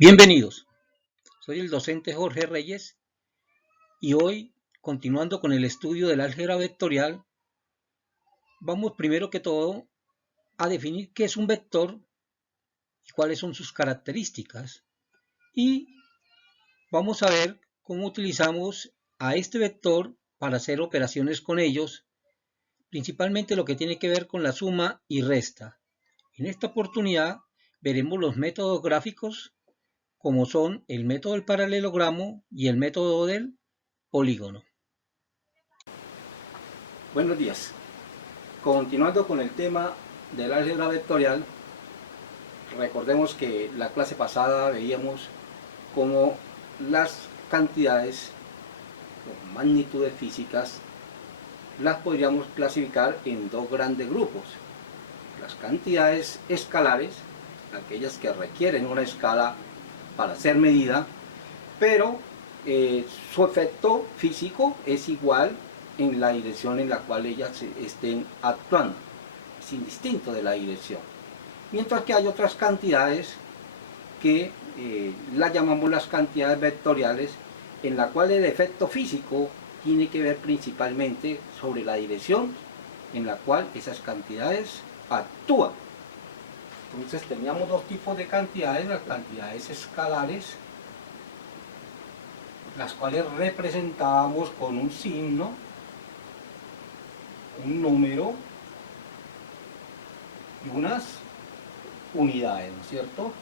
Bienvenidos, soy el docente Jorge Reyes y hoy, continuando con el estudio del álgebra vectorial, vamos primero que todo a definir qué es un vector y cuáles son sus características. Y vamos a ver cómo utilizamos a este vector para hacer operaciones con ellos, principalmente lo que tiene que ver con la suma y resta. En esta oportunidad veremos los métodos gráficos como son el método del paralelogramo y el método del polígono. Buenos días. Continuando con el tema del álgebra vectorial, recordemos que la clase pasada veíamos cómo las cantidades o magnitudes físicas las podríamos clasificar en dos grandes grupos. Las cantidades escalares, aquellas que requieren una escala para ser medida, pero su efecto físico es igual en la dirección en la cual ellas estén actuando, es indistinto de la dirección. Mientras que hay otras cantidades que las llamamos las cantidades vectoriales, en la cual el efecto físico tiene que ver principalmente sobre la dirección en la cual esas cantidades actúan. Entonces teníamos dos tipos de cantidades: las cantidades escalares, las cuales representábamos con un signo, un número y unas unidades, ¿no es cierto?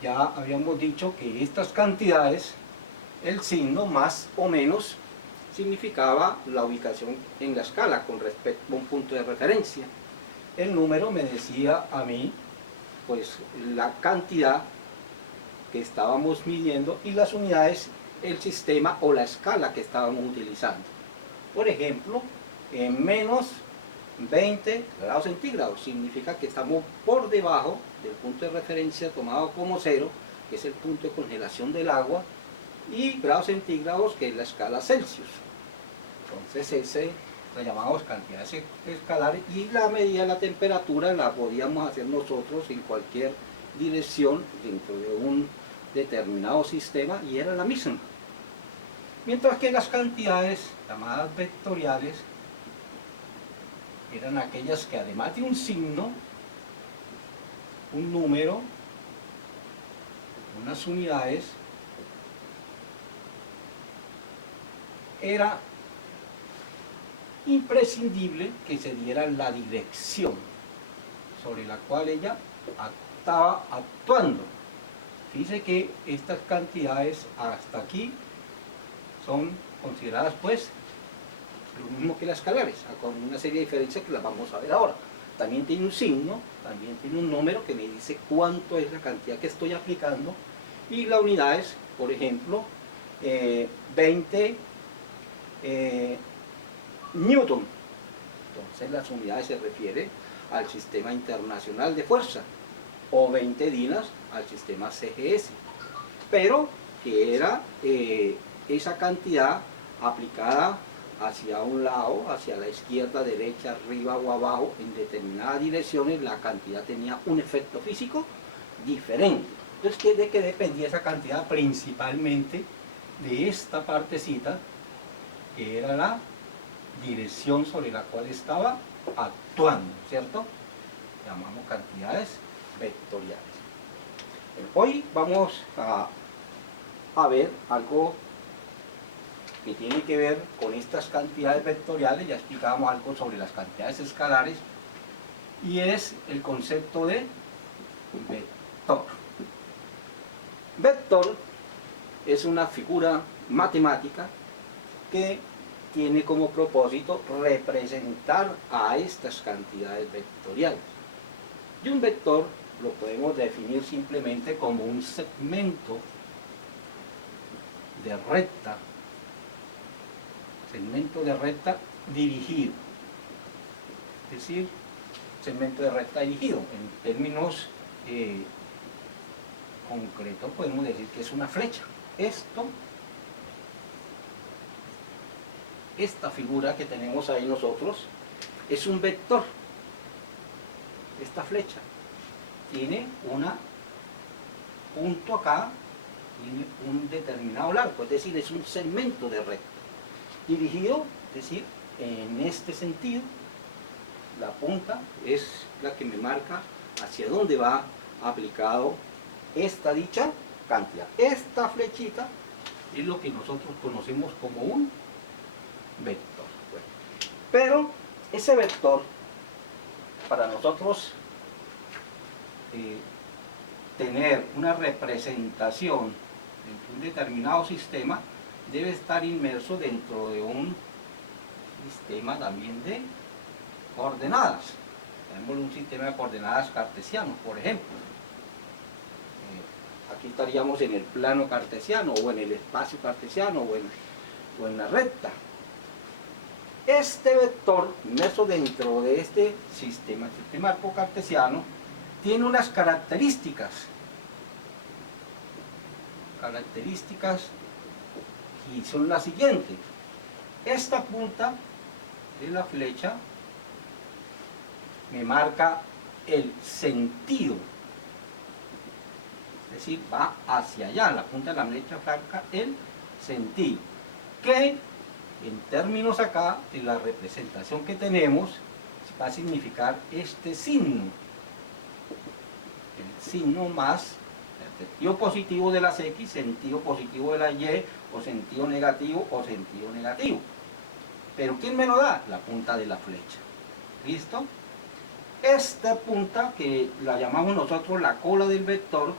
Ya habíamos dicho que estas cantidades, el signo más o menos significaba la ubicación en la escala con respecto a un punto de referencia. El número me decía a mí, pues, la cantidad que estábamos midiendo, y las unidades, el sistema o la escala que estábamos utilizando. Por ejemplo, en menos 20 grados centígrados significa que estamos por debajo del punto de referencia tomado como cero, que es el punto de congelación del agua, y grados centígrados, que es la escala Celsius. Entonces ese lo llamamos cantidades escalares, y la medida de la temperatura la podíamos hacer nosotros en cualquier dirección dentro de un determinado sistema, y era la misma. Mientras que las cantidades llamadas vectoriales eran aquellas que, además de un signo, un número, unas unidades, era imprescindible que se diera la dirección sobre la cual ella estaba actuando. Fíjese que estas cantidades hasta aquí son consideradas, pues, lo mismo que las escalares, con una serie de diferencias que las vamos a ver ahora. También tiene un signo, también tiene un número que me dice cuánto es la cantidad que estoy aplicando, y la unidad es, por ejemplo, 20 Newton. Entonces las unidades se refieren al Sistema Internacional de Fuerza, o 20 dinas al sistema CGS, pero que era esa cantidad aplicada hacia un lado, hacia la izquierda, derecha, arriba o abajo, en determinadas direcciones. La cantidad tenía un efecto físico diferente. Entonces, ¿de qué dependía esa cantidad? Principalmente de esta partecita, que era la dirección sobre la cual estaba actuando, ¿cierto? Llamamos cantidades vectoriales. Hoy vamos a ver algo que tiene que ver con estas cantidades vectoriales. Ya explicábamos algo sobre las cantidades escalares, y es el concepto de vector. Vector es una figura matemática que tiene como propósito representar a estas cantidades vectoriales. Y un vector lo podemos definir simplemente como un segmento de recta dirigido. Es decir, segmento de recta dirigido. En términos concretos podemos decir que es una flecha. Esta figura que tenemos ahí nosotros es un vector. Esta flecha tiene una punto acá tiene un determinado largo, es decir, es un segmento de recta. Dirigido, es decir, en este sentido, la punta es la que me marca hacia dónde va aplicado esta dicha cantidad. Esta flechita es lo que nosotros conocemos como un vector. Bueno, pero ese vector, para nosotros tener una representación en un determinado sistema, debe estar inmerso dentro de un sistema también de coordenadas. Tenemos un sistema de coordenadas cartesiano, por ejemplo. Aquí estaríamos en el plano cartesiano, o en el espacio cartesiano, o en la recta. Este vector, inmerso dentro de este sistema arco cartesiano, tiene unas características. Y son las siguientes. Esta punta de la flecha me marca el sentido, es decir, va hacia allá. La punta de la flecha marca el sentido, que en términos acá de la representación que tenemos va a significar este signo, el signo más el sentido positivo de las X, sentido positivo de la Y, o sentido negativo, pero ¿quién me lo da? La punta de la flecha. ¿Listo? Esta punta, que la llamamos nosotros la cola del vector,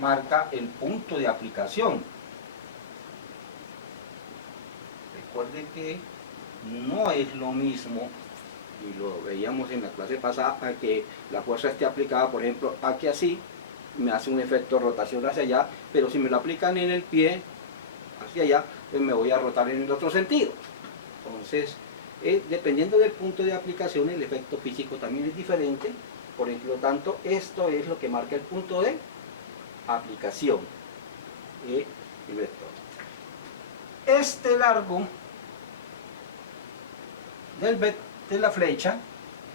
marca el punto de aplicación. Recuerde que no es lo mismo, y lo veíamos en la clase pasada, a que la fuerza esté aplicada, por ejemplo, aquí así, me hace un efecto de rotación hacia allá, pero si me lo aplican en el pie, hacia allá, pues me voy a rotar en el otro sentido. Entonces, dependiendo del punto de aplicación, el efecto físico también es diferente. Por lo tanto, esto es lo que marca el punto de aplicación del vector. Este largo de la flecha,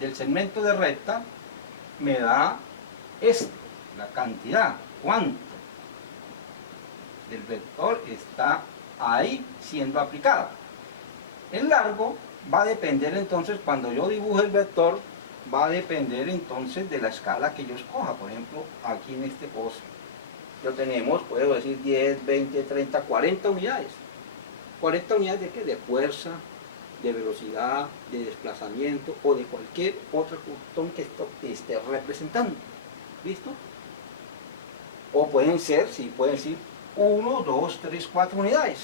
del segmento de recta, me da esto, la cantidad, cuánto del vector está ahí siendo aplicado. El largo va a depender entonces, cuando yo dibuje el vector, va a depender entonces de la escala que yo escoja. Por ejemplo, aquí en este pozo, puedo decir 10, 20, 30, 40 unidades. 40 unidades de qué? De fuerza, de velocidad, de desplazamiento o de cualquier otra cuestión que esto esté representando. ¿Listo? O pueden ser 1, 2, 3, 4 unidades.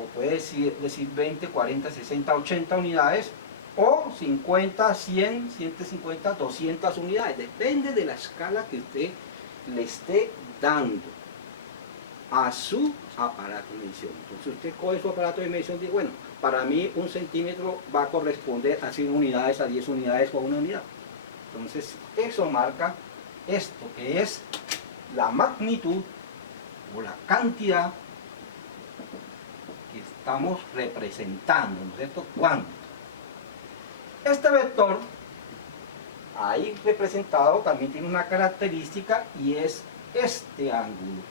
O puede decir 20, 40, 60, 80 unidades, o 50, 100, 150, 200 unidades. Depende de la escala que usted le esté dando a su aparato de medición. Entonces usted coge su aparato de medición y dice, bueno, para mí 1 centímetro va a corresponder a 100 unidades, a 10 unidades o a 1 unidad. Entonces eso marca esto, que es la magnitud o la cantidad que estamos representando, ¿no es cierto? ¿Cuánto? Este vector ahí representado también tiene una característica, y es este ángulo.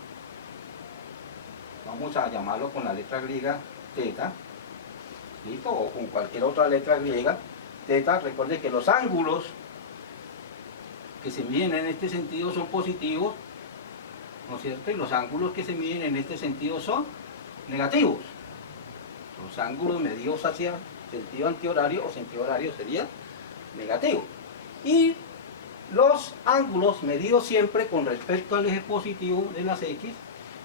Vamos a llamarlo con la letra griega teta, ¿listo? O con cualquier otra letra griega teta. Recuerde que los ángulos que se miden en este sentido son positivos, ¿no es cierto? Y los ángulos que se miden en este sentido son negativos. Los ángulos medidos hacia sentido antihorario o sentido horario sería negativo. Y los ángulos medidos siempre con respecto al eje positivo de las X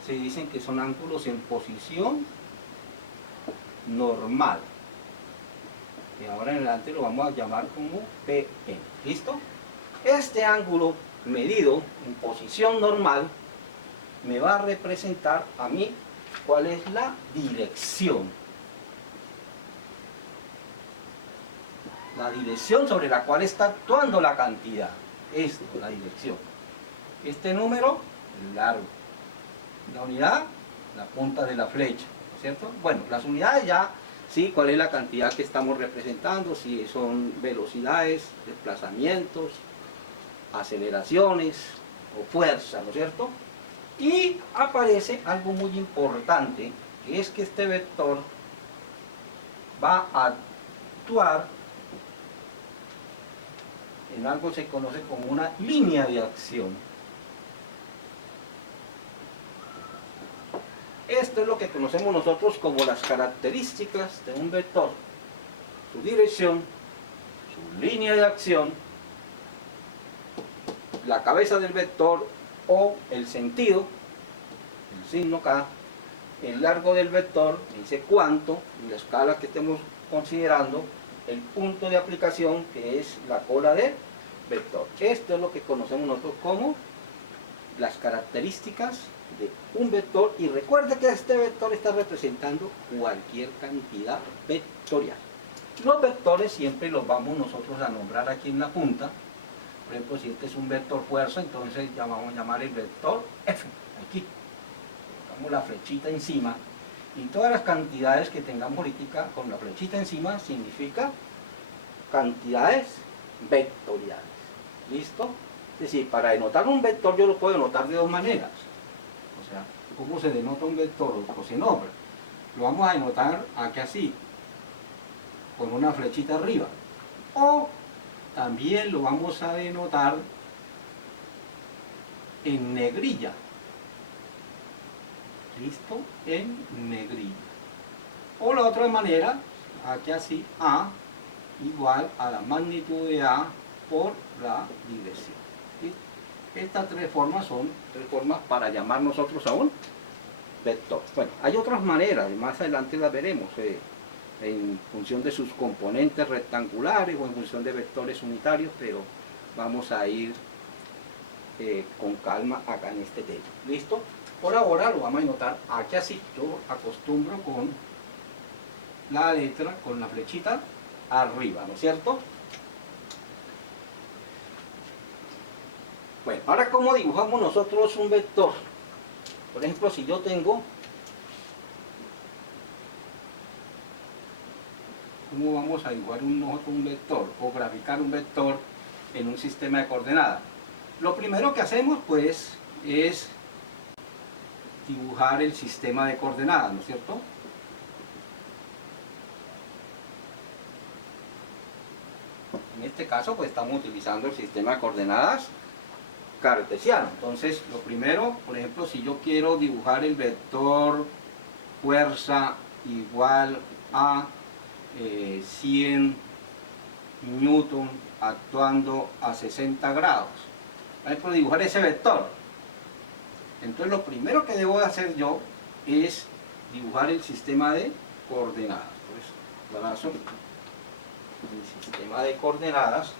se dicen que son ángulos en posición normal. Y ahora en adelante lo vamos a llamar como PM. ¿Listo? Este ángulo medido en posición normal me va a representar a mí cuál es la dirección. La dirección sobre la cual está actuando la cantidad. Esto, la dirección. Este número, el largo. La unidad, la punta de la flecha, ¿cierto? Bueno, las unidades ya, sí, cuál es la cantidad que estamos representando, si son velocidades, desplazamientos, aceleraciones o fuerza, ¿no es cierto? Y aparece algo muy importante, que es que este vector va a actuar en algo que se conoce como una línea de acción. Esto es lo que conocemos nosotros como las características de un vector: su dirección, su línea de acción, la cabeza del vector o el sentido, el signo K, el largo del vector, dice cuánto, y la escala que estemos considerando, el punto de aplicación, que es la cola del vector. Esto es lo que conocemos nosotros como las características de un vector, y recuerde que este vector está representando cualquier cantidad vectorial. Los vectores siempre los vamos nosotros a nombrar aquí en la punta. Por ejemplo, si este es un vector fuerza, entonces ya vamos a llamar el vector F, aquí colocamos la flechita encima, y todas las cantidades que tengamos ahorita con la flechita encima significa cantidades vectoriales. ¿Listo? Es decir, para denotar un vector yo lo puedo denotar de dos maneras. O sea, ¿cómo se denota un vector o se nombra? Lo vamos a denotar aquí así, con una flechita arriba. O también lo vamos a denotar en negrilla. ¿Listo? En negrilla. O la otra manera, aquí así, A igual a la magnitud de A por la dirección. ¿Sí? Estas tres formas son tres formas para llamar nosotros a un vector. Bueno, hay otras maneras, más adelante las veremos, en función de sus componentes rectangulares o en función de vectores unitarios, pero vamos a ir con calma acá en este tema. ¿Listo? Por ahora lo vamos a anotar aquí así. Yo acostumbro con la letra, con la flechita arriba, ¿no es cierto? Bueno, ahora ¿cómo dibujamos nosotros un vector? Por ejemplo, si yo tengo, ¿cómo vamos a dibujar un vector o graficar un vector en un sistema de coordenadas? Lo primero que hacemos pues es dibujar el sistema de coordenadas, ¿no es cierto? En este caso pues estamos utilizando el sistema de coordenadas cartesiano. Entonces lo primero, por ejemplo, si yo quiero dibujar el vector fuerza igual a 100 newton actuando a 60 grados, hay que dibujar ese vector. Entonces lo primero que debo hacer yo es dibujar el sistema de coordenadas. Pues trazo el sistema de coordenadas.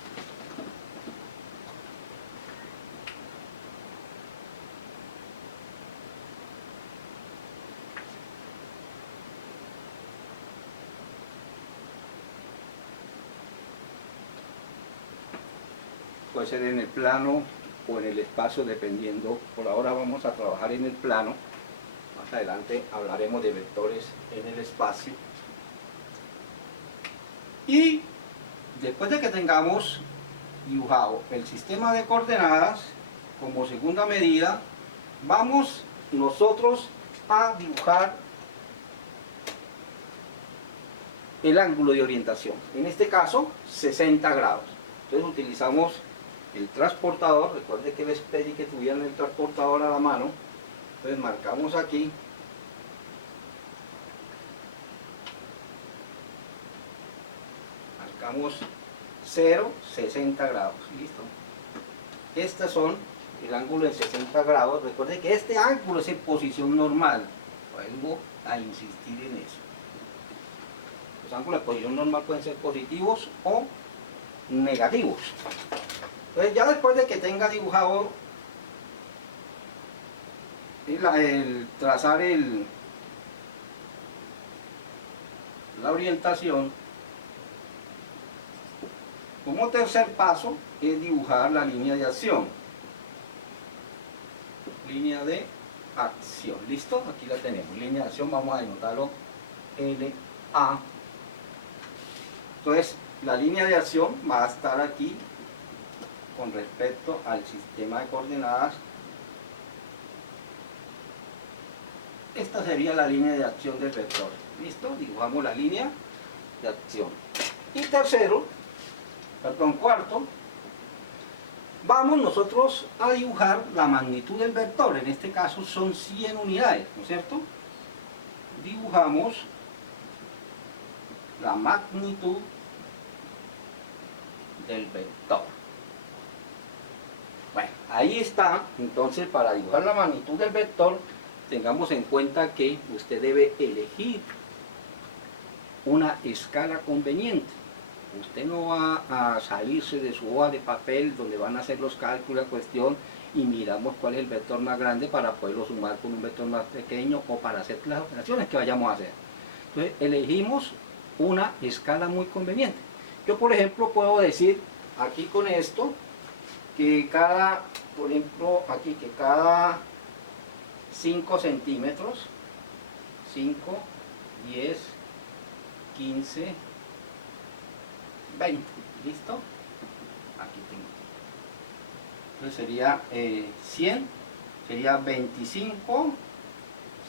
Puede ser en el plano o en el espacio, dependiendo. Por ahora vamos a trabajar en el plano. Más adelante hablaremos de vectores en el espacio. Y después de que tengamos dibujado el sistema de coordenadas como segunda medida, vamos nosotros a dibujar el ángulo de orientación. En este caso, 60 grados. Entonces utilizamos el transportador. Recuerde que les pedí que tuvieran el transportador a la mano. Entonces marcamos aquí. Marcamos 0, 60 grados. ¿Listo? Estas son el ángulo de 60 grados. Recuerde que este ángulo es en posición normal. Vuelvo a insistir en eso. Los ángulos de posición normal pueden ser positivos o negativos. Entonces ya después de que tenga dibujado el trazar la orientación, como tercer paso es dibujar la línea de acción. Línea de acción. ¿Listo? Aquí la tenemos. Línea de acción, vamos a denotarlo LA. Entonces la línea de acción va a estar aquí con respecto al sistema de coordenadas. Esta sería la línea de acción del vector. ¿Listo? Dibujamos la línea de acción. Y cuarto, vamos nosotros a dibujar la magnitud del vector. En este caso son 100 unidades, ¿no es cierto? Dibujamos la magnitud del vector. Bueno, ahí está. Entonces, para dibujar la magnitud del vector, tengamos en cuenta que usted debe elegir una escala conveniente. Usted no va a salirse de su hoja de papel donde van a hacer los cálculos, la cuestión, y miramos cuál es el vector más grande para poderlo sumar con un vector más pequeño o para hacer las operaciones que vayamos a hacer. Entonces, elegimos una escala muy conveniente. Yo, por ejemplo, puedo decir aquí con esto que cada, por ejemplo, aquí que cada 5 centímetros, 5, 10, 15, 20, ¿listo? Aquí tengo. Entonces sería 100, sería 25,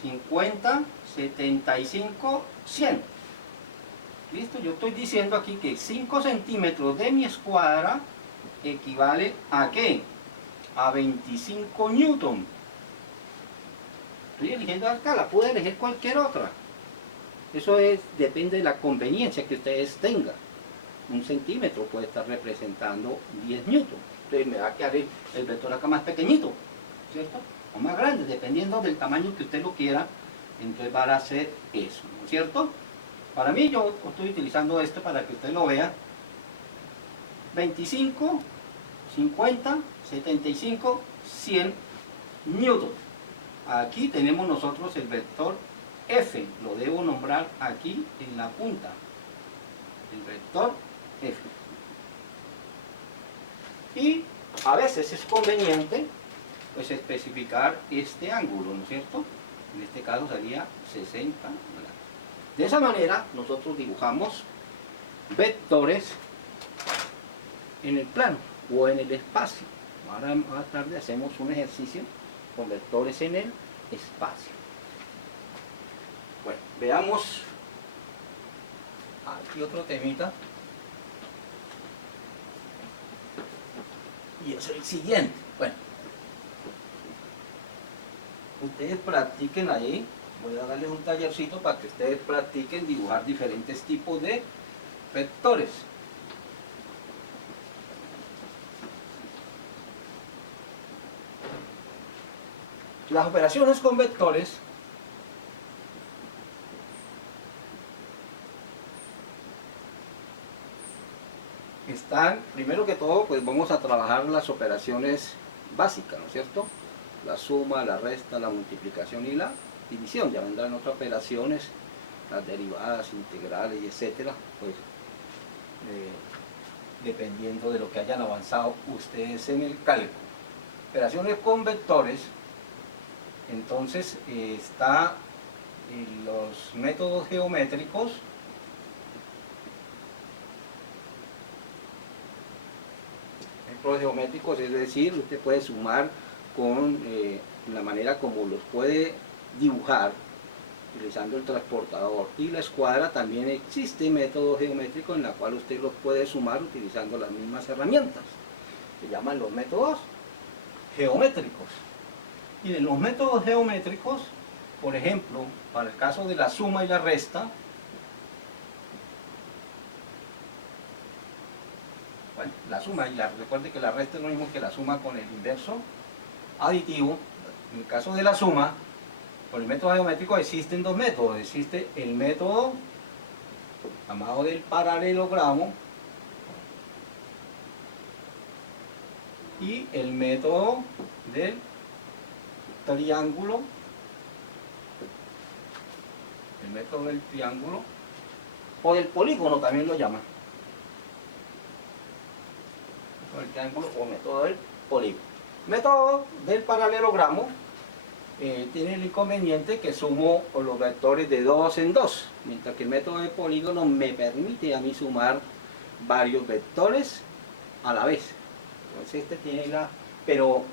50, 75, 100. ¿Listo? Yo estoy diciendo aquí que 5 centímetros de mi escuadra equivale a ¿qué? A 25 newton. Estoy eligiendo la escala, puedo elegir cualquier otra. Eso depende de la conveniencia que ustedes tengan. 1 centímetro puede estar representando 10 newton. Entonces me va a quedar el vector acá más pequeñito, ¿cierto? O más grande, dependiendo del tamaño que usted lo quiera. Entonces va a ser eso, ¿no es cierto? Para mí, yo estoy utilizando esto para que usted lo vea. 25, 50, 75, 100 newton. Aquí tenemos nosotros el vector F, lo debo nombrar aquí en la punta, el vector F. Y a veces es conveniente pues especificar este ángulo, ¿no es cierto? En este caso sería 60 grados. De esa manera nosotros dibujamos vectores en el plano o en el espacio. Ahora más tarde hacemos un ejercicio con vectores en el espacio. Bueno, veamos aquí otro temita. Y es el siguiente. Bueno, ustedes practiquen ahí. Voy a darles un tallercito para que ustedes practiquen dibujar diferentes tipos de vectores. Las operaciones con vectores están, primero que todo, pues vamos a trabajar las operaciones básicas, ¿no es cierto? La suma, la resta, la multiplicación y la división. Ya vendrán otras operaciones, las derivadas, integrales y etcétera, pues dependiendo de lo que hayan avanzado ustedes en el cálculo. Operaciones con vectores, entonces está los métodos geométricos. Métodos geométricos, es decir, usted puede sumar con la manera como los puede dibujar utilizando el transportador y la escuadra. También existe método geométrico en la cual usted los puede sumar utilizando las mismas herramientas. Se llaman los métodos geométricos. Y de los métodos geométricos, por ejemplo, para el caso de la suma y la resta, bueno, la suma y recuerde que la resta es lo mismo que la suma con el inverso aditivo. En el caso de la suma, con el método geométrico existen dos métodos. Existe el método llamado del paralelogramo y el método del triángulo. El método del triángulo o del polígono también lo llaman. El triángulo o método del polígono. Método del paralelogramo tiene el inconveniente que sumo los vectores de 2 en 2, mientras que el método de polígono me permite a mí sumar varios vectores a la vez. Entonces este tiene pero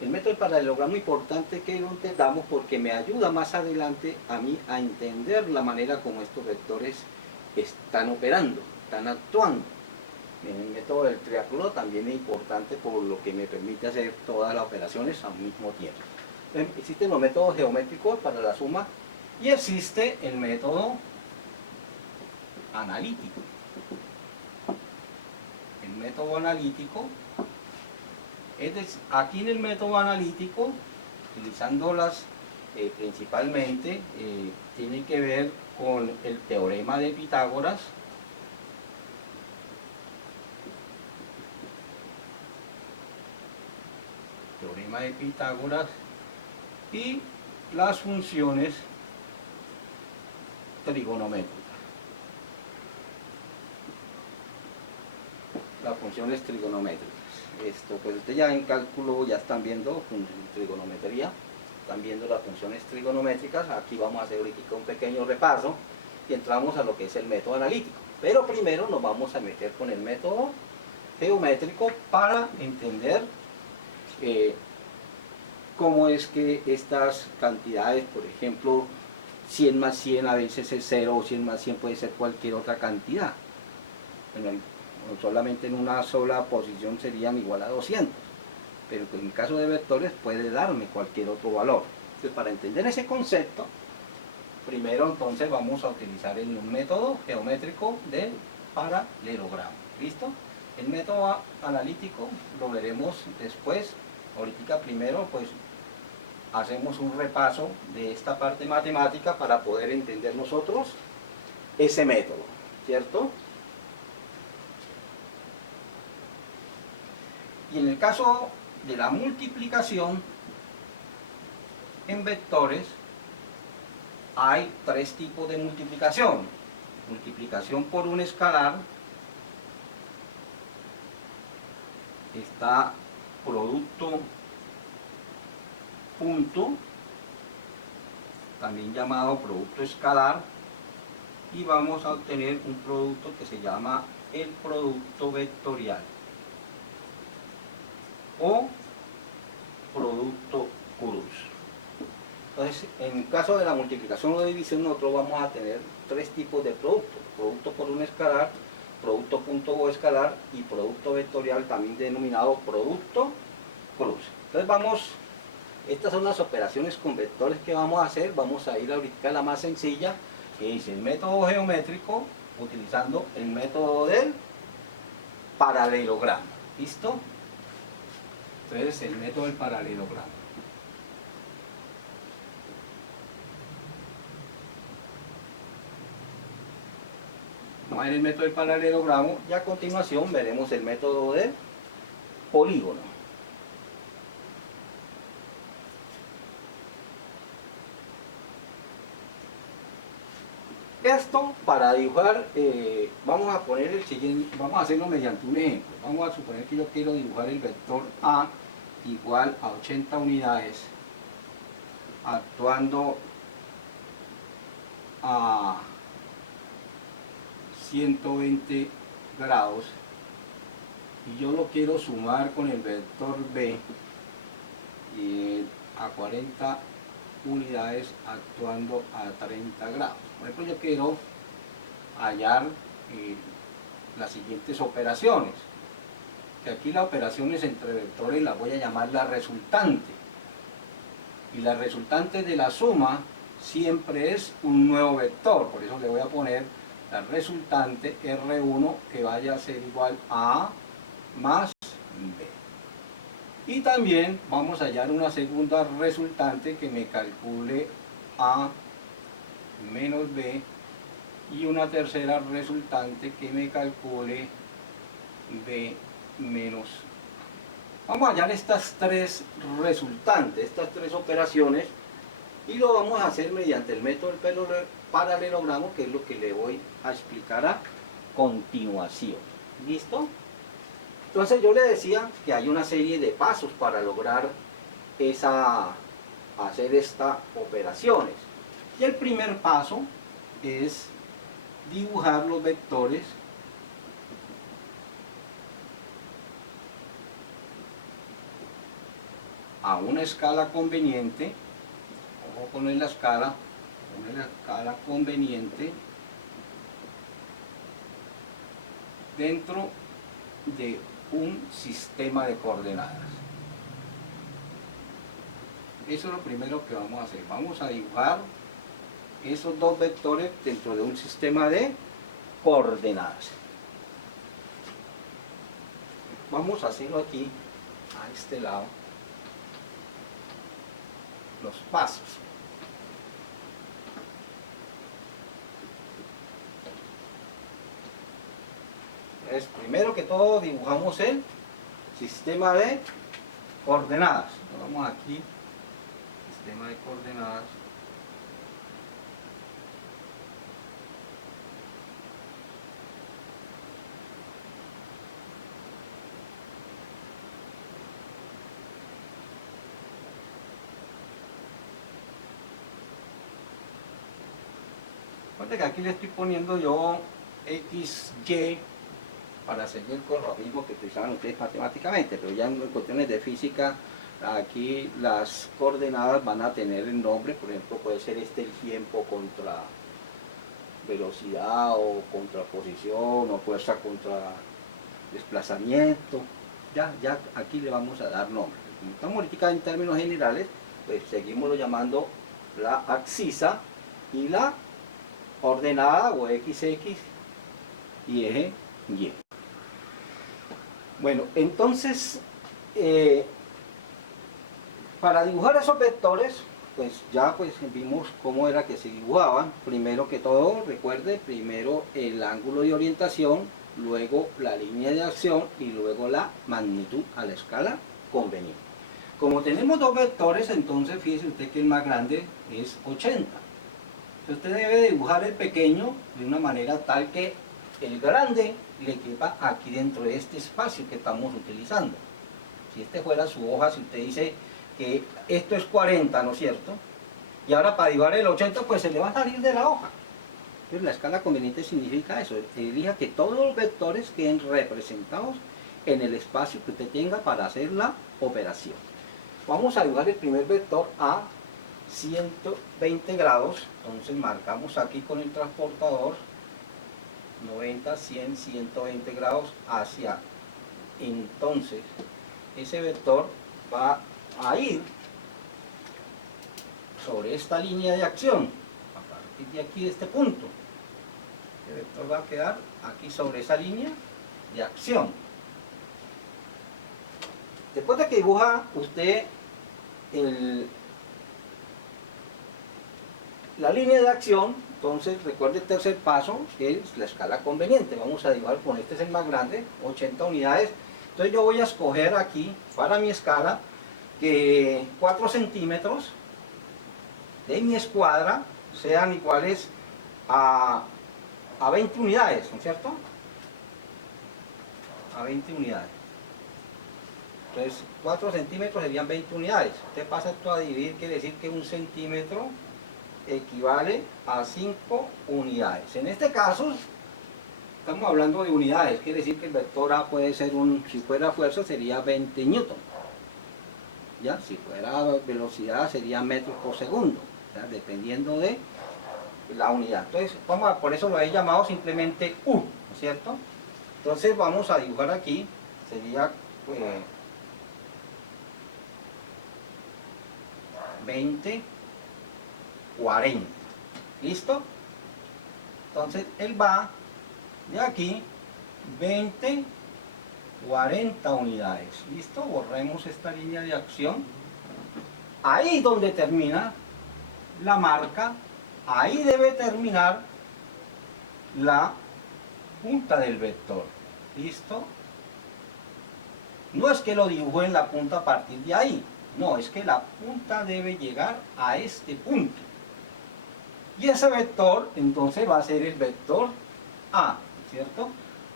el método del paralelogramo es importante que lo entendamos porque me ayuda más adelante a mí a entender la manera como estos vectores están operando, están actuando. En el método del triángulo también es importante por lo que me permite hacer todas las operaciones al mismo tiempo. Entonces, existen los métodos geométricos para la suma y existe el método analítico. El método analítico aquí en el método analítico, utilizándolas principalmente, tiene que ver con el teorema de Pitágoras. Teorema de Pitágoras y las funciones trigonométricas. Las funciones trigonométricas. Esto, pues ustedes ya en cálculo ya están viendo trigonometría, están viendo las funciones trigonométricas. Aquí vamos a hacer ahorita un pequeño repaso y entramos a lo que es el método analítico. Pero primero nos vamos a meter con el método geométrico para entender cómo es que estas cantidades, por ejemplo, 100 más 100 a veces es 0 o 100 más 100 puede ser cualquier otra cantidad. Solamente en una sola posición serían igual a 200, pero en el caso de vectores puede darme cualquier otro valor. Entonces, para entender ese concepto, primero entonces vamos a utilizar el método geométrico del paralelogramo. ¿Listo? El método analítico lo veremos después. Ahorita primero pues hacemos un repaso de esta parte matemática para poder entender nosotros ese método, ¿cierto? Y en el caso de la multiplicación en vectores, hay tres tipos de multiplicación. Multiplicación por un escalar, está producto punto, también llamado producto escalar, y vamos a obtener un producto que se llama el producto vectorial o producto cruz. Entonces, en el caso de la multiplicación o división, nosotros vamos a tener tres tipos de productos: producto por un escalar, producto punto o escalar y producto vectorial, también denominado producto cruz. Entonces estas son las operaciones con vectores que vamos a hacer. Vamos a ir ahorita a la más sencilla, que es el método geométrico, utilizando el método del paralelogramo. ¿Listo? Entonces, el método del paralelogramo. Vamos a ver el método del paralelogramo y a continuación veremos el método del polígono. Esto para dibujar, vamos a poner el siguiente, vamos a hacerlo mediante un ejemplo. Vamos a suponer que yo quiero dibujar el vector A igual a 80 unidades actuando a 120 grados y yo lo quiero sumar con el vector B a 40 unidades actuando a 30 grados. Por ejemplo, yo quiero hallar las siguientes operaciones, que aquí las operaciones entre vectores las voy a llamar la resultante, y la resultante de la suma siempre es un nuevo vector, por eso le voy a poner la resultante R1 que vaya a ser igual a más B. Y también vamos a hallar una segunda resultante que me calcule A menos B, y una tercera resultante que me calcule B menos A. Vamos a hallar estas tres resultantes, estas tres operaciones, y lo vamos a hacer mediante el método del paralelogramo, que es lo que le voy a explicar a continuación. ¿Listo? Entonces yo le decía que hay una serie de pasos para lograr hacer estas operaciones. Y el primer paso es dibujar los vectores a una escala conveniente, ojo con la escala, conveniente dentro de un sistema de coordenadas. Eso es lo primero que vamos a hacer. Vamos a dibujar esos dos vectores dentro de un sistema de coordenadas. Vamos a hacerlo aquí, a este lado, los pasos. Entonces, primero que todo dibujamos el sistema de coordenadas. Vamos aquí, sistema de coordenadas. Recuerden que aquí le estoy poniendo yo X, Y para seguir con lo mismo que utilizaban ustedes matemáticamente, pero ya en cuestiones de física, aquí las coordenadas van a tener el nombre. Por ejemplo, puede ser el tiempo contra velocidad, o contra posición, o fuerza contra desplazamiento. Ya aquí le vamos a dar nombre. Como estamos ahorita en términos generales, pues seguimos llamando la abscisa y la ordenada, o XX y eje Y. Bueno, entonces, para dibujar esos vectores, pues ya vimos cómo era que se dibujaban. Primero que todo, recuerde, primero el ángulo de orientación, luego la línea de acción y luego la magnitud a la escala conveniente. Como tenemos dos vectores, entonces fíjese usted que el más grande es 80. Entonces usted debe dibujar el pequeño de una manera tal que el grande le quepa aquí dentro de este espacio que estamos utilizando. Si este fuera su hoja, si usted dice que esto es 40, ¿no es cierto? Y ahora para dibujar el 80, pues se le va a salir de la hoja. Entonces la escala conveniente significa eso, elija que todos los vectores queden representados en el espacio que usted tenga para hacer la operación. Vamos a dibujar el primer vector a 120 grados, entonces marcamos aquí con el transportador 90, 100, 120 grados hacia. Entonces ese vector va a ir sobre esta línea de acción, a partir de aquí, de este punto. El vector va a quedar aquí sobre esa línea de acción. Después de que dibuja usted la línea de acción, entonces recuerde el tercer paso, que es la escala conveniente. Vamos a dibujar con este, es el más grande, 80 unidades. Entonces yo voy a escoger aquí, para mi escala, que 4 centímetros de mi escuadra sean iguales a 20 unidades, ¿no es cierto? A 20 unidades. Entonces 4 centímetros serían 20 unidades. Usted pasa esto a dividir, quiere decir que 1 centímetro equivale a 5 unidades. En este caso estamos hablando de unidades, quiere decir que el vector A puede ser si fuera fuerza sería 20 newton. ¿Ya? Si fuera velocidad sería metros por segundo, ¿ya? Dependiendo de la unidad. Entonces por eso lo he llamado simplemente U, ¿no es cierto? Entonces vamos a dibujar aquí, sería 20, 40. ¿Listo? Entonces él va de aquí 20, 40 unidades. ¿Listo? Borremos esta línea de acción. Ahí donde termina la marca, ahí debe terminar la punta del vector. ¿Listo? No es que lo dibujó en la punta a partir de ahí. No, es que la punta debe llegar a este punto. Y ese vector entonces va a ser el vector A, ¿cierto?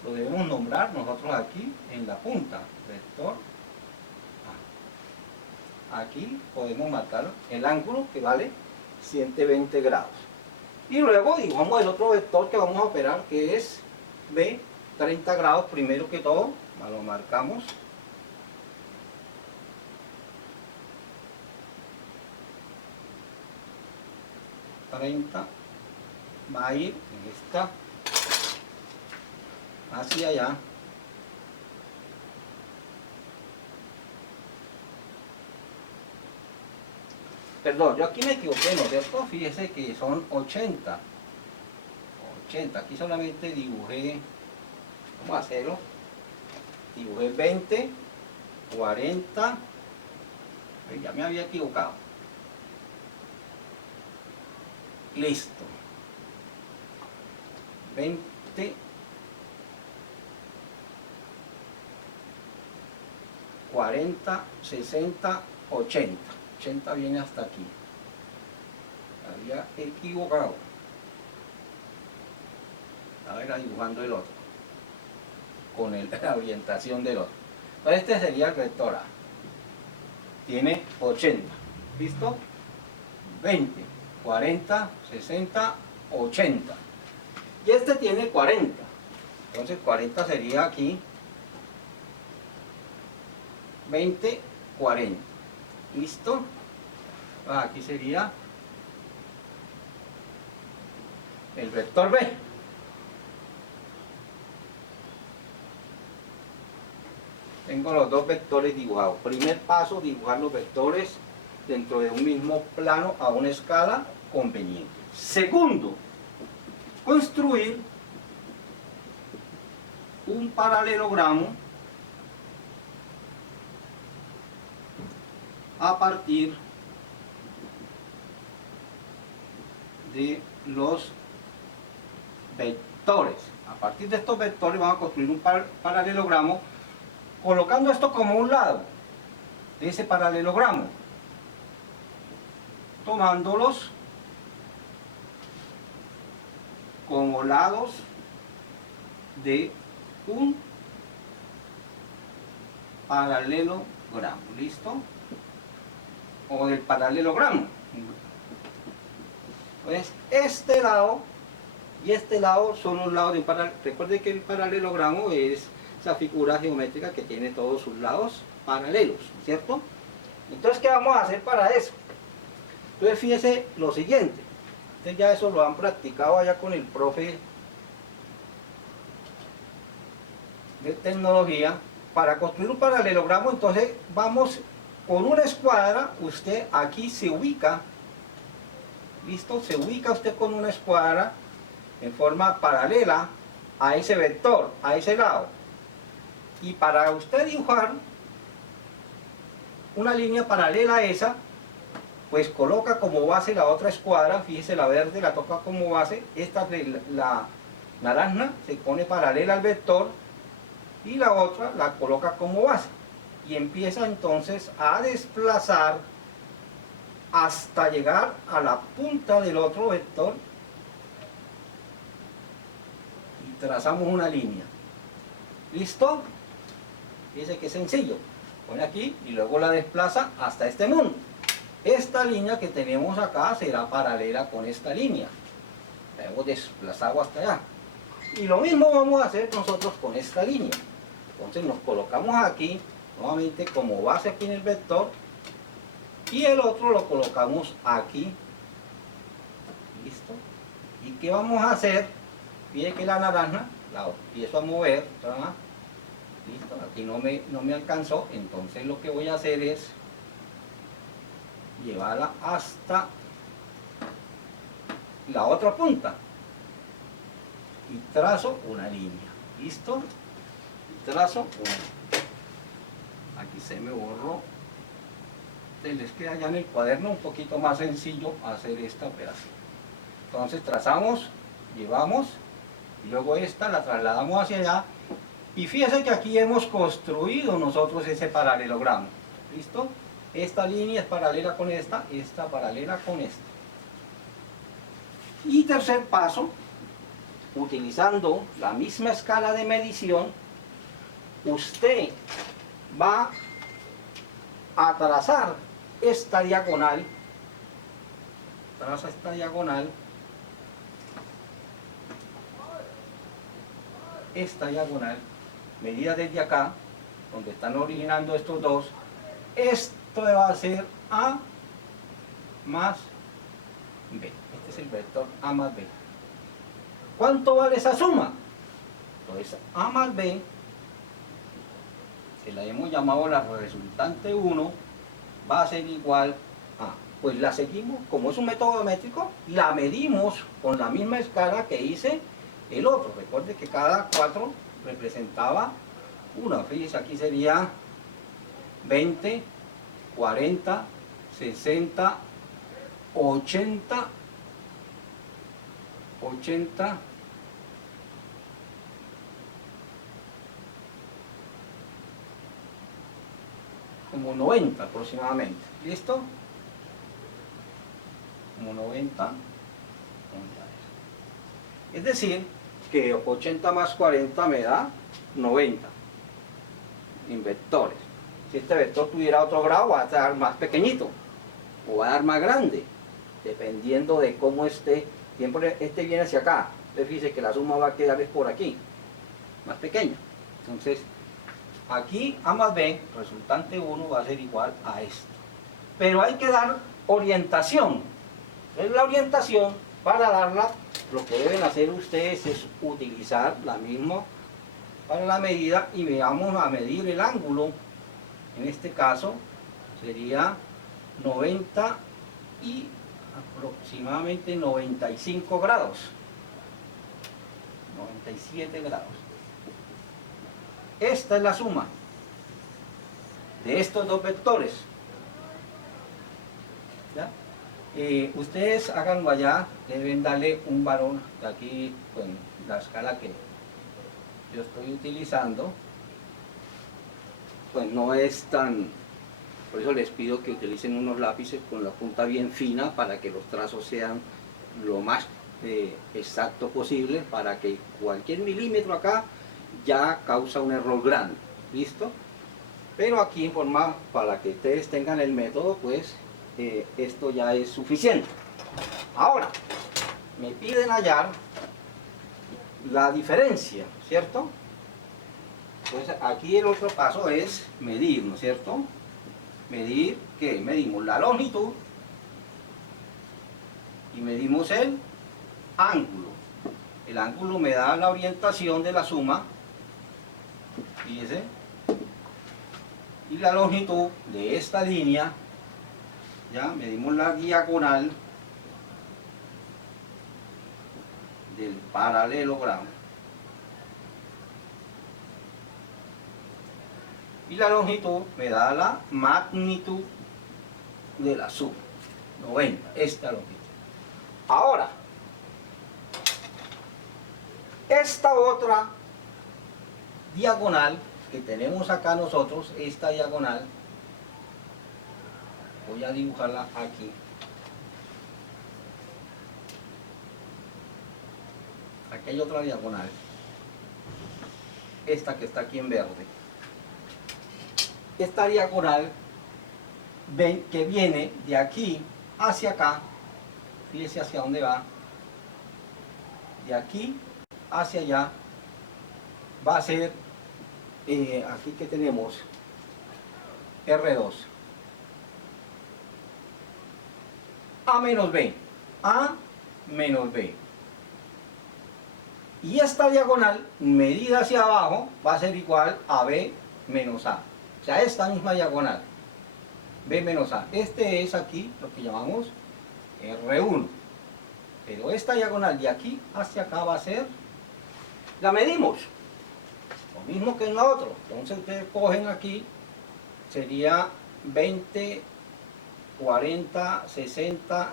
Lo debemos nombrar nosotros aquí en la punta, vector A. Aquí podemos marcar el ángulo que vale 120 grados. Y luego dibujamos el otro vector que vamos a operar, que es B, 30 grados. Primero que todo, lo marcamos. 30 va a ir en esta hacia allá. Perdón, yo aquí me equivoqué, ¿no es cierto? Fíjese que son 80. Aquí solamente dibujé, vamos a hacerlo, dibujé 20, 40, ya me había equivocado. Listo. 20, 40, 60, 80. 80 viene hasta aquí. Había equivocado. Estaba era dibujando el otro. Con la orientación del otro. Entonces este sería el vector A. Tiene 80. ¿Listo? 20, 40, 60, 80. Y este tiene 40. Entonces 40 sería aquí. 20, 40. ¿Listo? Aquí sería el vector B. Tengo los dos vectores dibujados. Primer paso, dibujar los vectores dentro de un mismo plano a una escala conveniente. Segundo, construir un paralelogramo a partir de los vectores. A partir de estos vectores vamos a construir un paralelogramo colocando esto como un lado de ese paralelogramo, tomándolos como lados de un paralelogramo. ¿Listo? O del paralelogramo. Pues este lado y este lado son los lados de un paralelogramo. Recuerde que el paralelogramo es esa figura geométrica que tiene todos sus lados paralelos, ¿cierto? Entonces, ¿qué vamos a hacer para eso? Entonces, fíjese lo siguiente. Ustedes ya eso lo han practicado allá con el profe de tecnología. Para construir un paralelogramo, entonces vamos con una escuadra. Usted aquí se ubica, ¿listo? Se ubica usted con una escuadra en forma paralela a ese vector, a ese lado. Y para usted dibujar una línea paralela a esa, pues coloca como base la otra escuadra. Fíjese, la verde la toca como base, esta de la naranja se pone paralela al vector y la otra la coloca como base. Y empieza entonces a desplazar hasta llegar a la punta del otro vector y trazamos una línea. ¿Listo? Fíjense que sencillo. Pone aquí y luego la desplaza hasta este mundo. Esta línea que tenemos acá será paralela con esta línea. La hemos desplazado hasta allá. Y lo mismo vamos a hacer nosotros con esta línea. Entonces nos colocamos aquí, nuevamente como base aquí en el vector, y el otro lo colocamos aquí. ¿Listo? ¿Y qué vamos a hacer? Fíjense que la naranja la empiezo a mover. ¿Listo? Aquí no me alcanzó, entonces lo que voy a hacer es llevarla hasta la otra punta y trazo una línea. ¿Listo? Y trazo una línea. Aquí se me borró. Les queda ya en el cuaderno un poquito más sencillo hacer esta operación. Entonces trazamos, llevamos y luego esta la trasladamos hacia allá. Y fíjense que aquí hemos construido nosotros ese paralelogramo. ¿Listo? Esta línea es paralela con esta paralela con esta. Y tercer paso, utilizando la misma escala de medición, usted va a trazar esta diagonal. Traza esta diagonal. Esta diagonal, medida desde acá, donde están originando estos dos, esto va a ser A más B. Esta Este es el vector A más B. ¿Cuánto vale esa suma? Entonces A más B, que la hemos llamado la resultante 1, va a ser igual a, pues la seguimos, como es un método métrico, la medimos con la misma escala que hice el otro. Recuerde que cada 4 representaba una. Fíjense, aquí sería 20, 40, 60, 80, 80, como 90 aproximadamente. ¿Listo? Como 90 unidades. Es decir, que 80 más 40 me da 90 en vectores. Si este vector tuviera otro grado, va a dar más pequeñito o va a dar más grande, dependiendo de cómo esté. Siempre este viene hacia acá. Entonces fíjense que la suma va a quedar es por aquí, más pequeña. Entonces, aquí A más B, resultante 1, va a ser igual a esto. Pero hay que dar orientación. Entonces la orientación, para darla, lo que deben hacer ustedes es utilizar la misma para la medida y vamos a medir el ángulo. En este caso sería 90 y aproximadamente 95 grados. 97 grados. Esta es la suma de estos dos vectores. ¿Ya? Ustedes háganlo allá, deben darle un valor aquí con la escala que yo estoy utilizando, pues no es tan, por eso les pido que utilicen unos lápices con la punta bien fina para que los trazos sean lo más exacto posible, para que cualquier milímetro acá ya causa un error grande. ¿Listo? Pero aquí en forma, para que ustedes tengan el método, pues esto ya es suficiente. Ahora, me piden hallar la diferencia, ¿cierto? Entonces aquí el otro paso es medir, ¿no es cierto? Medir, ¿qué? Medimos la longitud y medimos el ángulo. El ángulo me da la orientación de la suma, fíjese, y la longitud de esta línea, ya medimos la diagonal del paralelogramo. Y la longitud me da la magnitud de la suma, 90, esta longitud. Ahora, esta otra diagonal que tenemos acá nosotros, esta diagonal, voy a dibujarla aquí. Aquí hay otra diagonal, esta que está aquí en verde. Esta diagonal ven que viene de aquí hacia acá, fíjese hacia dónde va, de aquí hacia allá, va a ser, aquí que tenemos, R2, A menos B, A menos B. Y esta diagonal, medida hacia abajo, va a ser igual a B menos A. O sea, esta misma diagonal, B menos A. Este es aquí lo que llamamos R1. Pero esta diagonal de aquí hacia acá va a ser, la medimos. Lo mismo que en la otra. Entonces ustedes cogen aquí, sería 20, 40, 60,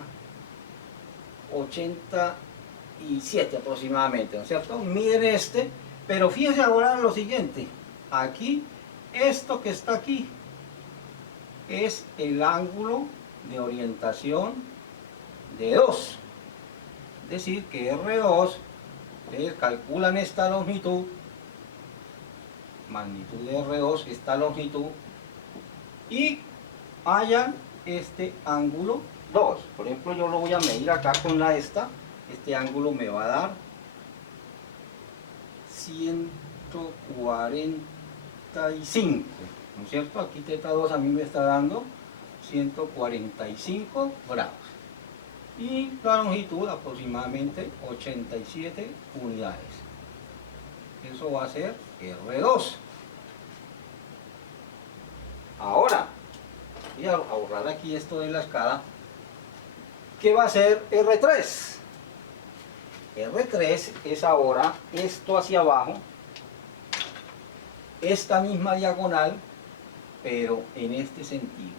87 aproximadamente, ¿no es cierto? Miden este, pero fíjense ahora en lo siguiente. Aquí, esto que está aquí, es el ángulo de orientación de 2. Es decir, que R2, ustedes calculan esta longitud, magnitud de R2, esta longitud, y hallan este ángulo 2. Por ejemplo, yo lo voy a medir acá con la esta. Este ángulo me va a dar 145, ¿no es cierto? Aquí θ2 a mí me está dando 145 grados. y la longitud aproximadamente 87 unidades. Eso va a ser R2. Ahora, voy a ahorrar aquí esto de la escala. ¿Qué va a ser R3? R3 es ahora esto hacia abajo, esta misma diagonal, pero en este sentido.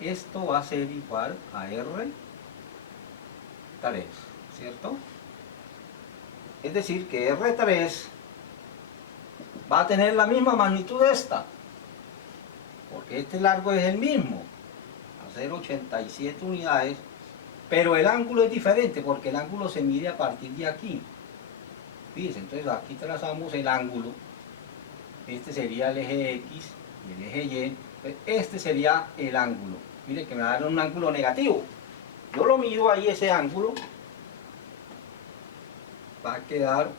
Esto va a ser igual a R3, ¿cierto? Es decir, que R3 va a tener la misma magnitud de esta, porque este largo es el mismo, va a ser 87 unidades, pero el ángulo es diferente, porque el ángulo se mide a partir de aquí. Fíjense, entonces aquí trazamos el ángulo, este sería el eje X y el eje Y, este sería el ángulo. Miren que me va a dar un ángulo negativo. Yo lo mido ahí, ese ángulo va a quedar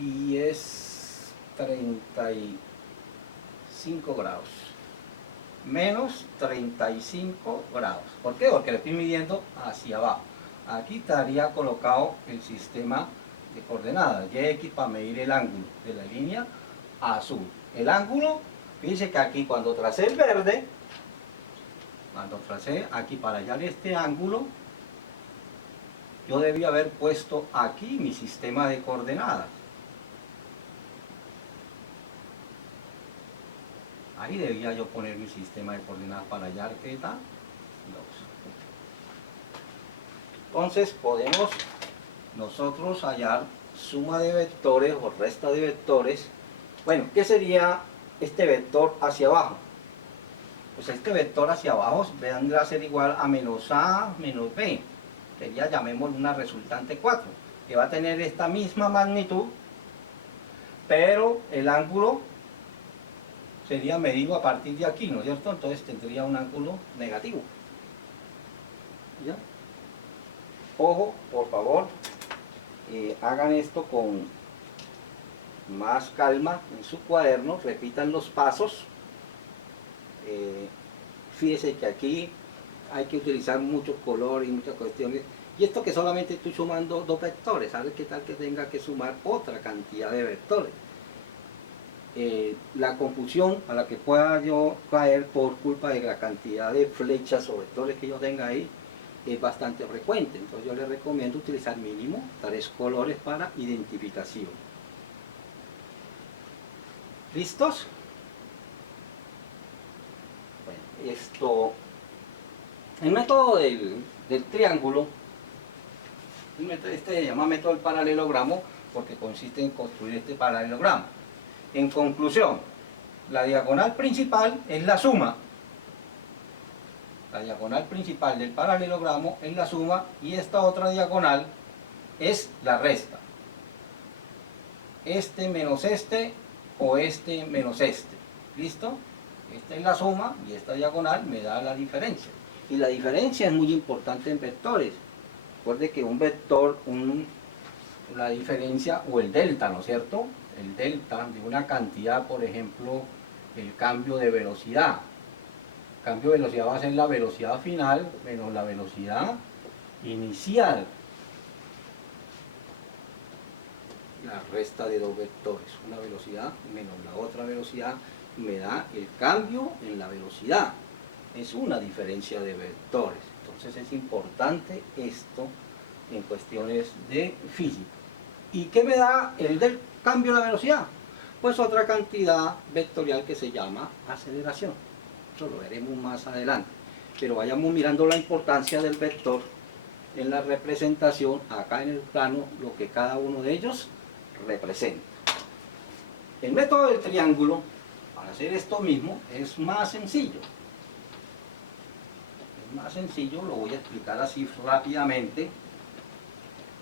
10,35 grados, menos 35 grados. ¿Por qué? Porque le estoy midiendo hacia abajo. Aquí estaría colocado el sistema de coordenadas, YX, para medir el ángulo de la línea azul. El ángulo, fíjense que aquí cuando tracé el verde, cuando tracé aquí para hallar este ángulo, yo debía haber puesto aquí mi sistema de coordenadas. Ahí debía yo poner mi sistema de coordenadas para hallar θ2. Entonces podemos nosotros hallar suma de vectores o resta de vectores. Bueno, ¿qué sería este vector hacia abajo? Pues este vector hacia abajo vendrá a ser igual a menos A menos B. Sería, llamémoslo, una resultante 4, que va a tener esta misma magnitud, pero el ángulo sería medido a partir de aquí, ¿no es cierto? Entonces tendría un ángulo negativo. ¿Ya? Ojo, por favor, hagan esto con más calma en su cuaderno, repitan los pasos. Fíjense que aquí hay que utilizar mucho color y muchas cuestiones. Y esto que solamente estoy sumando dos vectores, ¿sabes qué tal que tenga que sumar otra cantidad de vectores? La confusión a la que pueda yo caer por culpa de la cantidad de flechas o vectores que yo tenga ahí es bastante frecuente. Entonces yo les recomiendo utilizar mínimo 3 colores para identificación. ¿Listos? Bueno, el método del triángulo, este se llama método del paralelogramo porque consiste en construir este paralelogramo. En conclusión, la diagonal principal es la suma. La diagonal principal del paralelogramo es la suma y esta otra diagonal es la resta. Este menos este o este menos este. ¿Listo? Esta es la suma y esta diagonal me da la diferencia. Y la diferencia es muy importante en vectores. Recuerde que un vector, la diferencia o el delta, ¿no es cierto? El delta de una cantidad, por ejemplo, el cambio de velocidad. El cambio de velocidad va a ser la velocidad final menos la velocidad inicial. La resta de dos vectores, una velocidad menos la otra velocidad, me da el cambio en la velocidad. Es una diferencia de vectores. Entonces es importante esto en cuestiones de física. ¿Y qué me da el del cambio de la velocidad? Pues otra cantidad vectorial que se llama aceleración. Eso lo veremos más adelante. Pero vayamos mirando la importancia del vector en la representación, acá en el plano, lo que cada uno de ellos representa. El método del triángulo, para hacer esto mismo, es más sencillo. Es más sencillo, lo voy a explicar así rápidamente.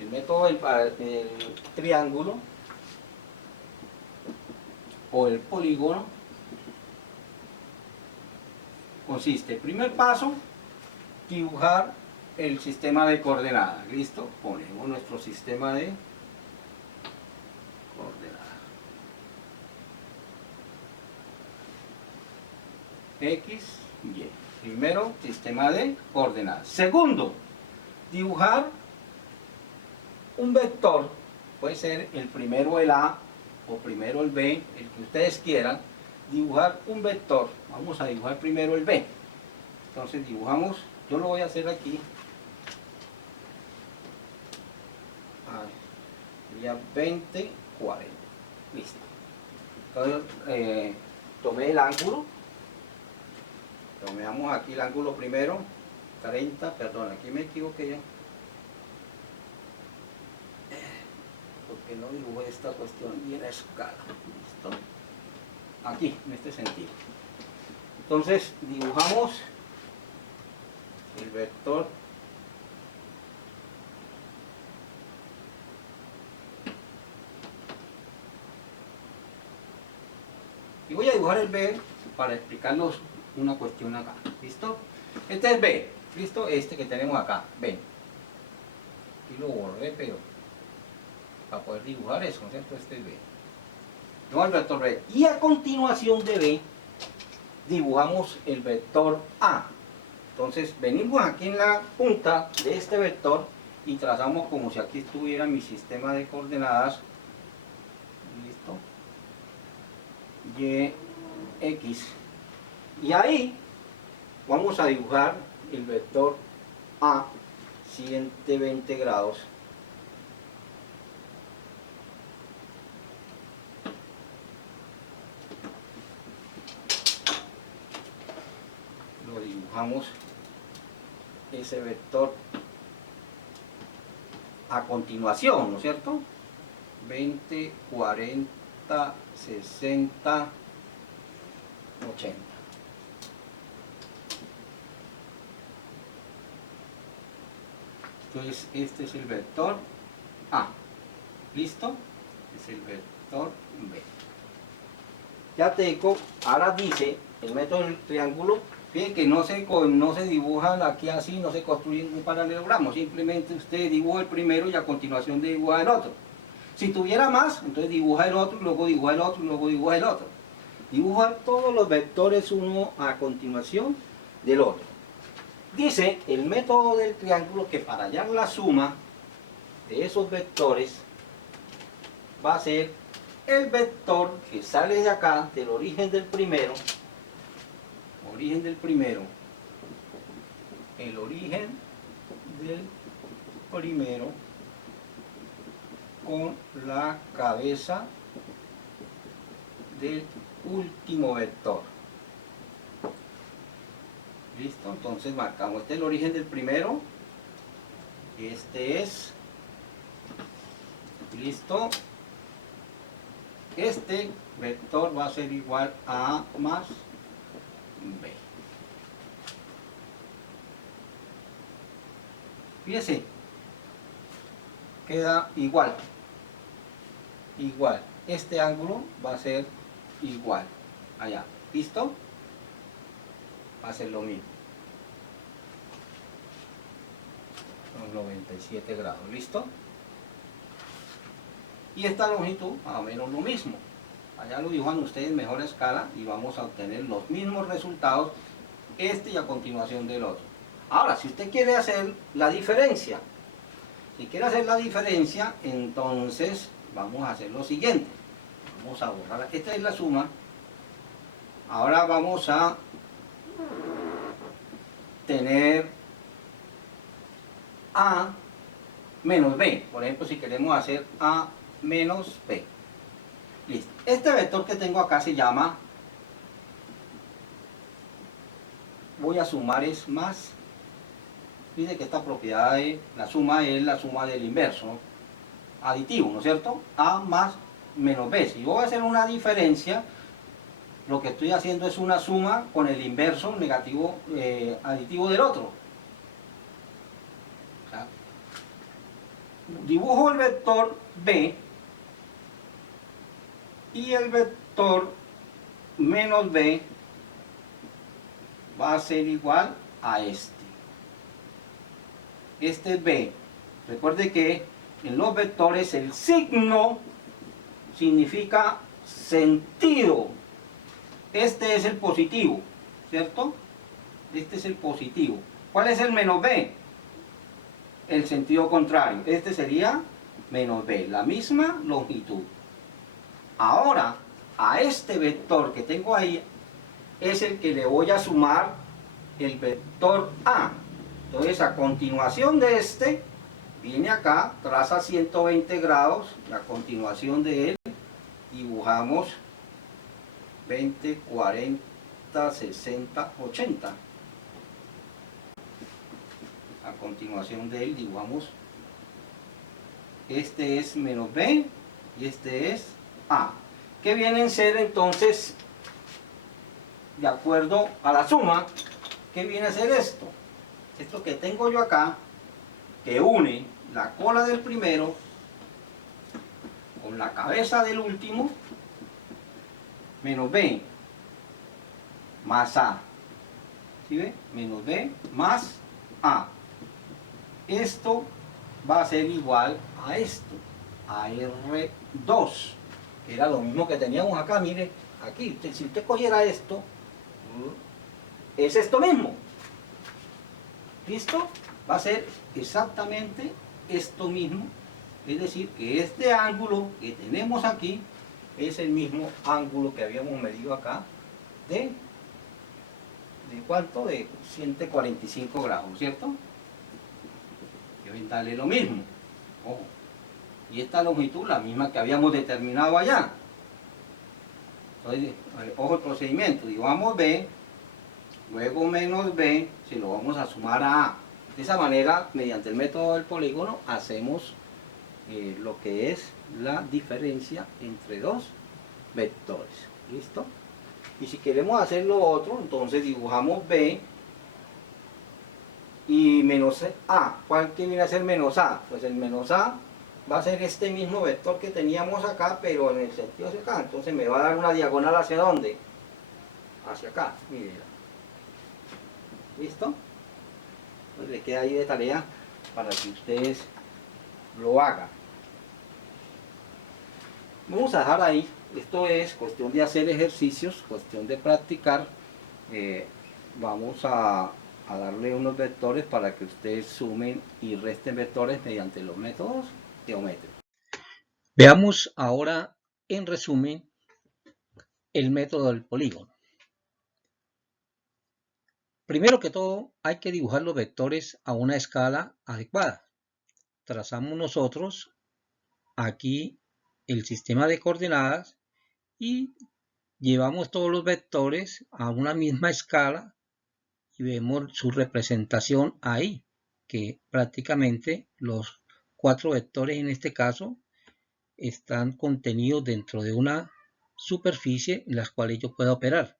El método del triángulo o el polígono consiste, primer paso, dibujar el sistema de coordenadas. ¿Listo? Ponemos nuestro sistema de coordenadas. X, Y. Primero, sistema de coordenadas. Segundo, dibujar un vector. Puede ser el primero el A o primero el B, el que ustedes quieran. Dibujar un vector. Vamos a dibujar primero el B. Entonces dibujamos, yo lo voy a hacer aquí. Sería 20, 40. Listo. Entonces tomé el ángulo. Tomamos aquí el ángulo primero. 30, perdón, aquí me equivoqué yo. Porque no dibujé esta cuestión bien a escala. ¿Listo? Aquí, en este sentido. Entonces dibujamos el vector y voy a dibujar el B para explicarnos una cuestión acá. ¿Listo? Este es B. ¿Listo? Este que tenemos acá. B. Aquí lo borré, pero para poder dibujar eso, ¿no es cierto? Este es B. No, el vector B. Y a continuación de B dibujamos el vector A. Entonces venimos aquí en la punta de este vector y trazamos como si aquí estuviera mi sistema de coordenadas. Listo. Y, X. Y ahí vamos a dibujar el vector A 120 grados. Lo dibujamos ese vector a continuación, ¿no es cierto? 20, 40, 60, 80. Entonces este es el vector A. ¿Listo? Es el vector B. Ya tengo, ahora dice el método del triángulo. Fíjense que no se dibuja aquí así, no se construye un paralelogramo, simplemente usted dibuja el primero y a continuación dibuja el otro. Si tuviera más, entonces dibuja el otro, y luego dibuja el otro, y luego dibuja el otro. Dibuja todos los vectores uno a continuación del otro. Dice el método del triángulo que para hallar la suma de esos vectores va a ser el vector que sale de acá, del origen del primero, el origen del primero con la cabeza del último vector. Listo, entonces marcamos, este es el origen del primero, este es, listo, este vector va a ser igual a A más B. Fíjense, queda igual, este ángulo va a ser igual allá, ¿listo? Va a ser lo mismo, los 97 grados, ¿listo? Y esta longitud más o menos lo mismo. Allá lo dibujan ustedes en mejor escala y vamos a obtener los mismos resultados, este y a continuación del otro. Ahora, si usted quiere hacer la diferencia, entonces vamos a hacer lo siguiente. Vamos a borrar, esta es la suma. Ahora vamos a tener A menos B. Por ejemplo, si queremos hacer A menos B. Listo. Este vector que tengo acá se llama, voy a sumar es más. Dice que esta propiedad de la suma es la suma del inverso, ¿no? Aditivo, ¿no es cierto? A más menos B. Si yo voy a hacer una diferencia, lo que estoy haciendo es una suma con el inverso negativo aditivo del otro. O sea, dibujo el vector B y el vector menos B va a ser igual a este. Este es B. Recuerde que en los vectores el signo significa sentido. Este es el positivo, ¿cierto? Este es el positivo. ¿Cuál es el menos b? El sentido contrario. Este sería menos b, la misma longitud. Ahora, a este vector que tengo ahí es el que le voy a sumar el vector a. Entonces, a continuación de este, viene acá, traza 120 grados, la continuación de él, dibujamos 20, 40, 60, 80. A continuación de él dibujamos, este es menos b y este es a. ¿Qué vienen a ser entonces, de acuerdo a la suma? ¿Qué viene a ser esto? Esto que tengo yo acá, que une la cola del primero con la cabeza del último, menos b más a. ¿Sí ve? Menos b más a. Esto va a ser igual a esto, a R2, que era lo mismo que teníamos acá. Mire, aquí, si usted cogiera esto, es esto mismo. ¿Listo? Va a ser exactamente esto mismo. Es decir, que este ángulo que tenemos aquí es el mismo ángulo que habíamos medido acá ¿de cuánto? De 145 grados, ¿cierto? Deben darle lo mismo. Ojo. Y esta longitud la misma que habíamos determinado allá. Entonces, ojo el procedimiento. Digamos b, luego menos b, se lo vamos a sumar a a. De esa manera, mediante el método del polígono, hacemos lo que es la diferencia entre dos vectores. ¿Listo? Y si queremos hacer lo otro, entonces dibujamos b y menos a. ¿Cuál que viene a ser menos a? Pues el menos a va a ser este mismo vector que teníamos acá, pero en el sentido hacia acá. Entonces me va a dar una diagonal ¿hacia dónde? Hacia acá. Miren. ¿Listo? Pues le queda ahí de tarea para que ustedes lo hagan. Vamos a dejar ahí. Esto es cuestión de hacer ejercicios, cuestión de practicar. Vamos a darle unos vectores para que ustedes sumen y resten vectores mediante los métodos geométricos. Veamos ahora, en resumen, el método del polígono. Primero que todo, hay que dibujar los vectores a una escala adecuada. Trazamos nosotros aquí el sistema de coordenadas y llevamos todos los vectores a una misma escala y vemos su representación ahí, que prácticamente los 4 vectores en este caso están contenidos dentro de una superficie en la cual yo pueda operar.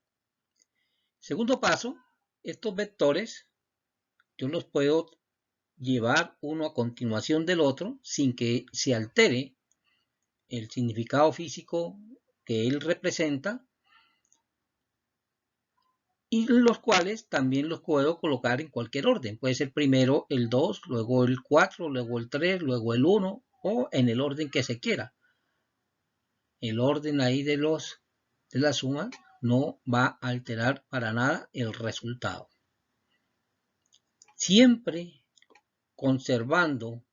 Segundo paso, estos vectores yo los puedo llevar uno a continuación del otro sin que se altere el significado físico que él representa, y los cuales también los puedo colocar en cualquier orden. Puede ser primero el 2, luego el 4, luego el 3, luego el 1 o en el orden que se quiera. El orden ahí de la suma no va a alterar para nada el resultado. Siempre conservando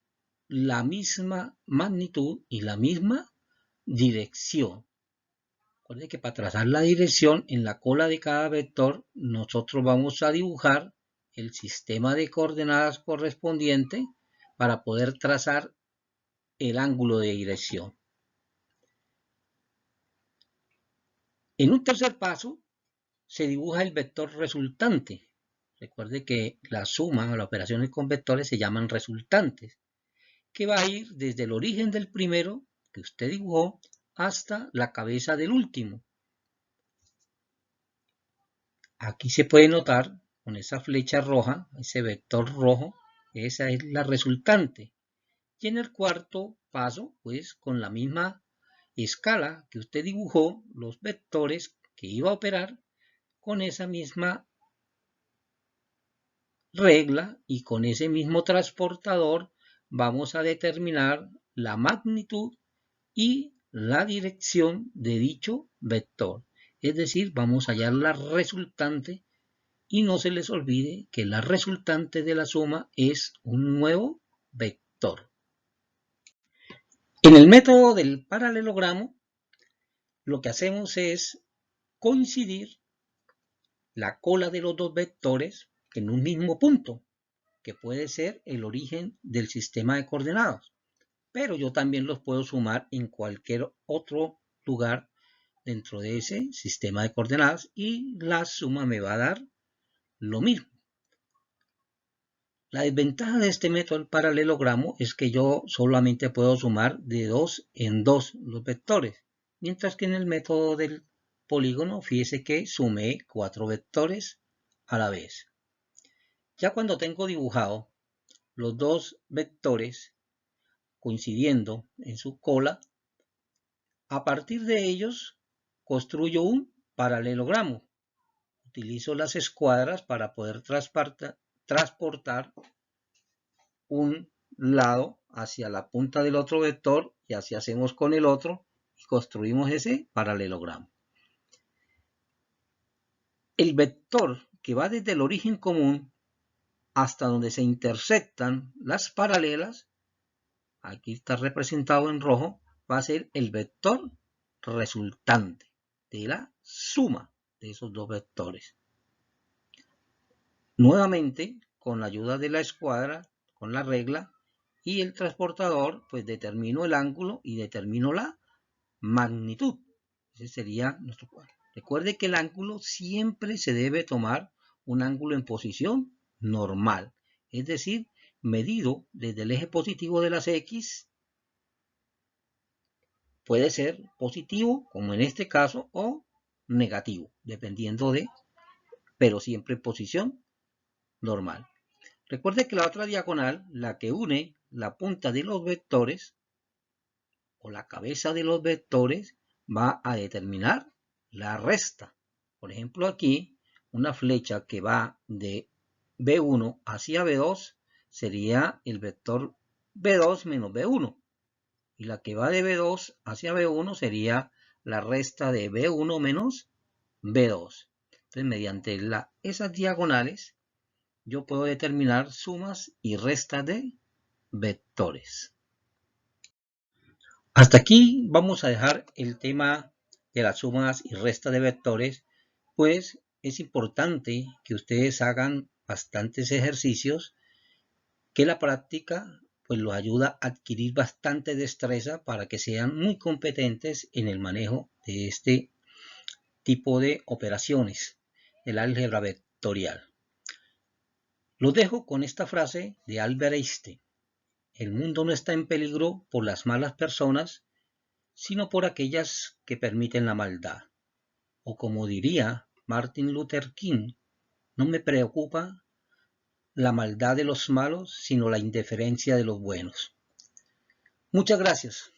la misma magnitud y la misma dirección. Recuerde que para trazar la dirección en la cola de cada vector, nosotros vamos a dibujar el sistema de coordenadas correspondiente para poder trazar el ángulo de dirección. En un tercer paso, se dibuja el vector resultante. Recuerde que la suma o las operaciones con vectores se llaman resultantes, que va a ir desde el origen del primero que usted dibujó hasta la cabeza del último. Aquí se puede notar con esa flecha roja, ese vector rojo, esa es la resultante. Y en el cuarto paso, pues con la misma escala que usted dibujó, los vectores que iba a operar, con esa misma regla y con ese mismo transportador vamos a determinar la magnitud y la dirección de dicho vector. Es decir, vamos a hallar la resultante Y no se les olvide que la resultante de la suma es un nuevo vector. En el método del paralelogramo, lo que hacemos es coincidir la cola de los dos vectores en un mismo punto, que puede ser el origen del sistema de coordenadas, pero yo también los puedo sumar en cualquier otro lugar dentro de ese sistema de coordenadas y la suma me va a dar lo mismo. La desventaja de este método del paralelogramo es que yo solamente puedo sumar de 2 en 2 los vectores, mientras que en el método del polígono, fíjese que sumé 4 vectores a la vez. Ya cuando tengo dibujado los dos vectores coincidiendo en su cola, a partir de ellos construyo un paralelogramo. Utilizo las escuadras para poder transportar un lado hacia la punta del otro vector y así hacemos con el otro y construimos ese paralelogramo. El vector que va desde el origen común hasta donde se intersectan las paralelas, aquí está representado en rojo, va a ser el vector resultante de la suma de esos dos vectores. Nuevamente, con la ayuda de la escuadra, con la regla y el transportador, pues determino el ángulo y determino la magnitud. Ese sería nuestro cuadro. Recuerde que el ángulo siempre se debe tomar un ángulo en posición normal, es decir, medido desde el eje positivo de las X, puede ser positivo, como en este caso, o negativo, dependiendo de, pero siempre en posición normal. Recuerde que la otra diagonal, la que une la punta de los vectores, o la cabeza de los vectores, va a determinar la resta. Por ejemplo, aquí, una flecha que va de B1 hacia B2 sería el vector B2 menos B1. Y la que va de B2 hacia B1 sería la resta de B1 menos B2. Entonces, mediante esas diagonales, yo puedo determinar sumas y restas de vectores. Hasta aquí vamos a dejar el tema de las sumas y restas de vectores, pues es importante que ustedes hagan bastantes ejercicios, que la práctica pues los ayuda a adquirir bastante destreza para que sean muy competentes en el manejo de este tipo de operaciones, el álgebra vectorial. Los dejo con esta frase de Albert Einstein: el mundo no está en peligro por las malas personas, sino por aquellas que permiten la maldad. O como diría Martin Luther King, no me preocupa la maldad de los malos, sino la indiferencia de los buenos. Muchas gracias.